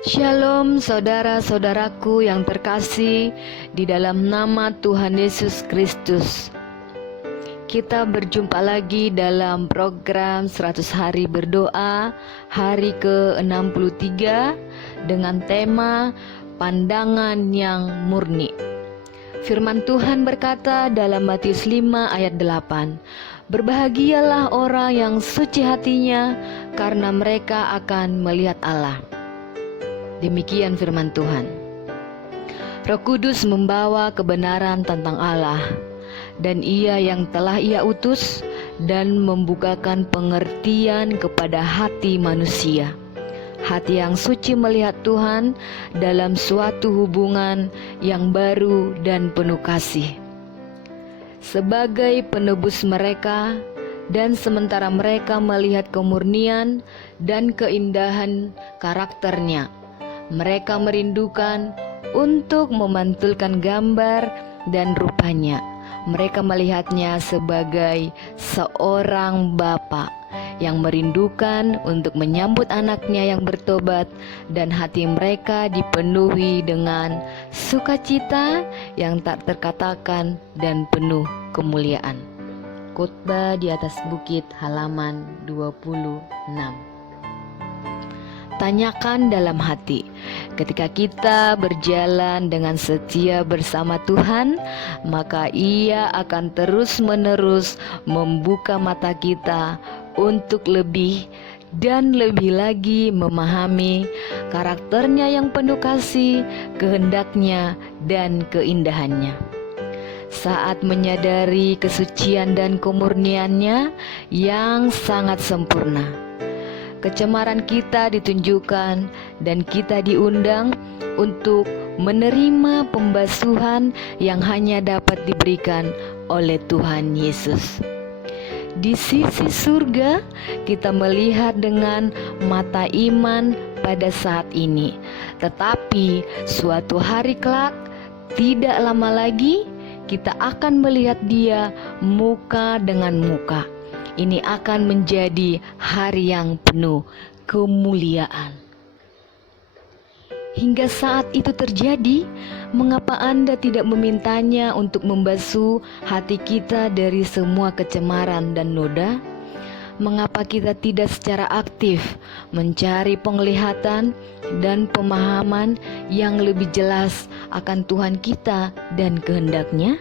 Shalom saudara-saudaraku yang terkasih di dalam nama Tuhan Yesus Kristus. Kita berjumpa lagi dalam program 100 hari berdoa hari ke-63 dengan tema pandangan yang murni. Firman Tuhan berkata dalam Matius 5 ayat 8, "Berbahagialah orang yang suci hatinya, karena mereka akan melihat Allah." Demikian firman Tuhan. Roh Kudus membawa kebenaran tentang Allah, dan Ia yang telah Ia utus dan membukakan pengertian kepada hati manusia. Hati yang suci melihat Tuhan dalam suatu hubungan yang baru dan penuh kasih. Sebagai penebus mereka, dan sementara mereka melihat kemurnian dan keindahan karakternya, mereka merindukan untuk memantulkan gambar dan rupanya. Mereka melihatnya sebagai seorang bapa yang merindukan untuk menyambut anaknya yang bertobat, dan hati mereka dipenuhi dengan sukacita yang tak terkatakan dan penuh kemuliaan. Khotbah di atas bukit halaman 26. Tanyakan dalam hati, ketika kita berjalan dengan setia bersama Tuhan, maka Ia akan terus-menerus membuka mata kita untuk lebih dan lebih lagi memahami karakternya yang penuh kasih, kehendaknya, dan keindahannya. Saat menyadari kesucian dan kemurniannya yang sangat sempurna, kecemaran kita ditunjukkan dan kita diundang untuk menerima pembasuhan yang hanya dapat diberikan oleh Tuhan Yesus. Di sisi surga, kita melihat dengan mata iman pada saat ini. Tetapi suatu hari kelak, tidak lama lagi, kita akan melihat Dia muka dengan muka. Ini akan menjadi hari yang penuh kemuliaan. Hingga saat itu terjadi, mengapa Anda tidak memintanya untuk membasuh hati kita dari semua kecemaran dan noda? Mengapa kita tidak secara aktif mencari penglihatan dan pemahaman yang lebih jelas akan Tuhan kita dan kehendaknya?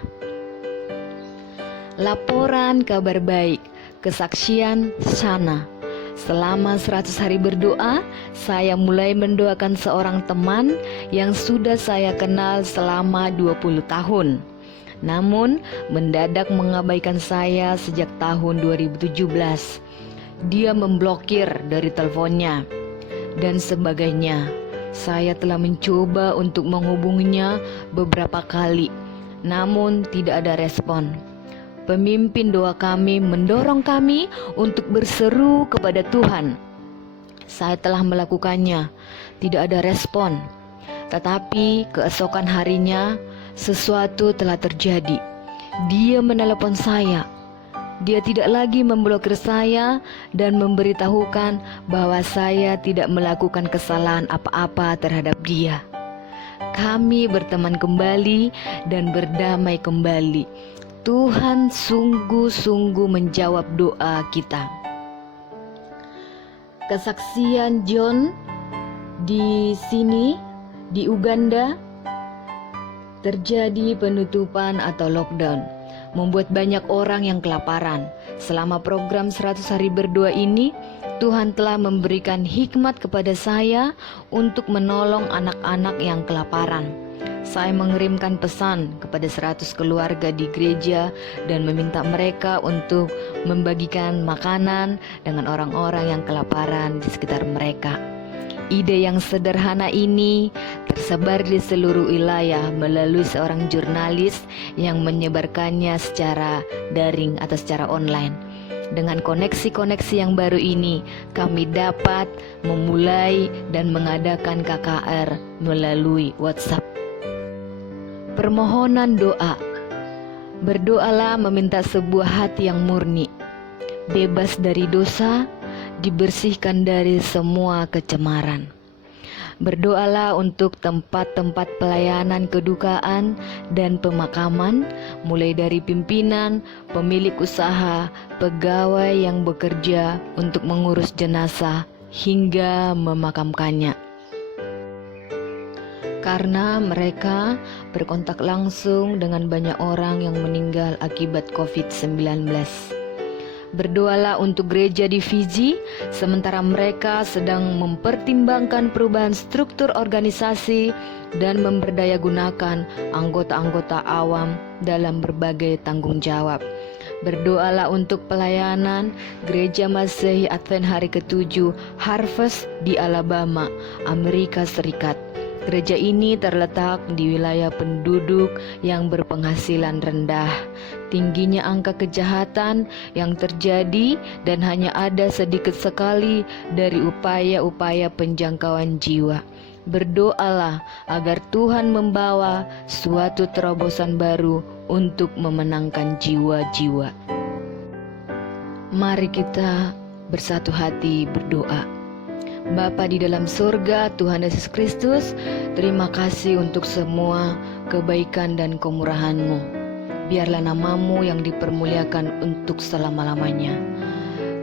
Laporan kabar baik, kesaksian Shana. Selama 100 hari berdoa, saya mulai mendoakan seorang teman yang sudah saya kenal selama 20 tahun. Namun, mendadak mengabaikan saya sejak tahun 2017. Dia memblokir dari teleponnya dan sebagainya. Saya telah mencoba untuk menghubunginya beberapa kali, namun tidak ada respon. Pemimpin doa kami mendorong kami untuk berseru kepada Tuhan. Saya telah melakukannya, tidak ada respon. Tetapi keesokan harinya, sesuatu telah terjadi. Dia menelepon saya. Dia tidak lagi memblokir saya dan memberitahukan bahwa saya tidak melakukan kesalahan apa-apa terhadap dia. Kami berteman kembali dan berdamai kembali. Tuhan sungguh-sungguh menjawab doa kita. Kesaksian John di sini di Uganda, terjadi penutupan atau lockdown, membuat banyak orang yang kelaparan. Selama program 100 hari berdoa ini, Tuhan telah memberikan hikmat kepada saya untuk menolong anak-anak yang kelaparan. Saya mengirimkan pesan kepada 100 keluarga di gereja dan meminta mereka untuk membagikan makanan dengan orang-orang yang kelaparan di sekitar mereka. Ide yang sederhana ini tersebar di seluruh wilayah melalui seorang jurnalis yang menyebarkannya secara daring atau secara online. Dengan koneksi-koneksi yang baru ini, kami dapat memulai dan mengadakan KKR melalui WhatsApp. Permohonan doa. Berdoalah meminta sebuah hati yang murni, bebas dari dosa, dibersihkan dari semua kecemaran. Berdoalah untuk tempat-tempat pelayanan kedukaan dan pemakaman, mulai dari pimpinan, pemilik usaha, pegawai yang bekerja untuk mengurus jenazah, hingga memakamkannya. Karena mereka berkontak langsung dengan banyak orang yang meninggal akibat COVID-19. Berdoalah untuk gereja di Fiji, sementara mereka sedang mempertimbangkan perubahan struktur organisasi dan memberdayagunakan anggota-anggota awam dalam berbagai tanggung jawab. Berdoalah untuk pelayanan Gereja Masehi Advent Hari ke-7 Harvest di Alabama, Amerika Serikat. Gereja ini terletak di wilayah penduduk yang berpenghasilan rendah. Tingginya angka kejahatan yang terjadi dan hanya ada sedikit sekali dari upaya-upaya penjangkauan jiwa. Berdoalah agar Tuhan membawa suatu terobosan baru untuk memenangkan jiwa-jiwa. Mari kita bersatu hati berdoa. Bapa di dalam surga, Tuhan Yesus Kristus, terima kasih untuk semua kebaikan dan kemurahan-Mu. Biarlah nama-Mu yang dipermuliakan untuk selama-lamanya.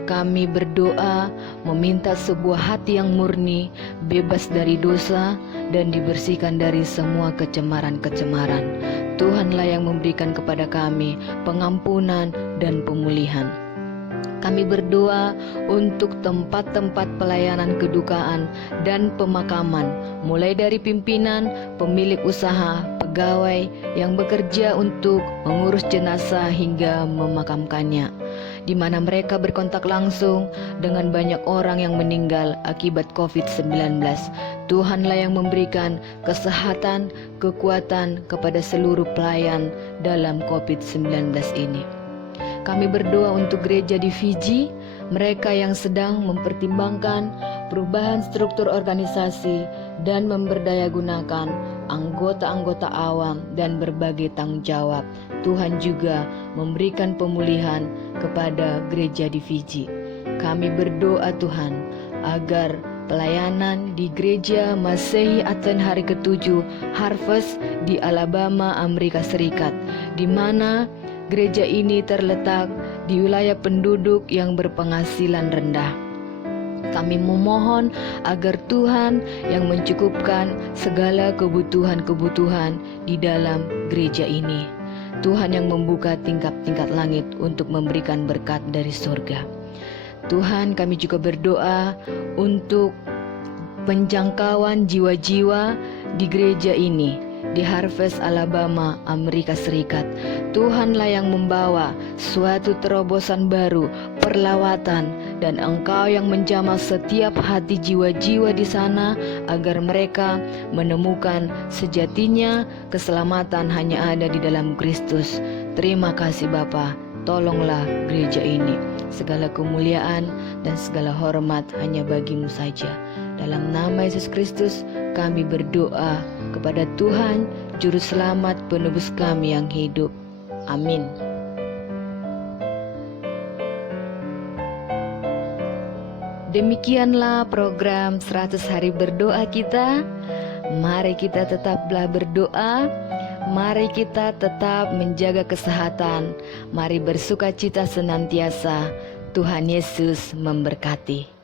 Kami berdoa meminta sebuah hati yang murni, bebas dari dosa, dan dibersihkan dari semua kecemaran-kecemaran. Tuhanlah yang memberikan kepada kami pengampunan dan pemulihan. Kami berdoa untuk tempat-tempat pelayanan kedukaan dan pemakaman, mulai dari pimpinan, pemilik usaha, pegawai yang bekerja untuk mengurus jenazah hingga memakamkannya, di mana mereka berkontak langsung dengan banyak orang yang meninggal akibat COVID-19. Tuhanlah yang memberikan kesehatan, kekuatan kepada seluruh pelayan dalam COVID-19 ini. Kami berdoa untuk gereja di Fiji, mereka yang sedang mempertimbangkan perubahan struktur organisasi dan memberdayagunakan anggota-anggota awam dan berbagai tanggung jawab. Tuhan juga memberikan pemulihan kepada gereja di Fiji. Kami berdoa Tuhan agar pelayanan di Gereja Masehi Advent Hari ke-7 Harvest di Alabama, Amerika Serikat, di mana gereja ini terletak di wilayah penduduk yang berpenghasilan rendah. Kami memohon agar Tuhan yang mencukupkan segala kebutuhan-kebutuhan di dalam gereja ini. Tuhan yang membuka tingkap-tingkap langit untuk memberikan berkat dari surga. Tuhan, kami juga berdoa untuk penjangkauan jiwa-jiwa di gereja ini, di Harvest Alabama, Amerika Serikat. Tuhanlah yang membawa suatu terobosan baru, perlawatan, dan Engkau yang menjamah setiap hati jiwa-jiwa di sana agar mereka menemukan sejatinya keselamatan hanya ada di dalam Kristus. Terima kasih Bapa, tolonglah gereja ini. Segala kemuliaan dan segala hormat hanya bagi-Mu saja. Dalam nama Yesus Kristus kami berdoa kepada Tuhan, Juru Selamat penebus kami yang hidup. Amin. Demikianlah program 100 hari berdoa kita. Mari kita tetaplah berdoa. Mari kita tetap menjaga kesehatan. Mari bersukacita senantiasa. Tuhan Yesus memberkati.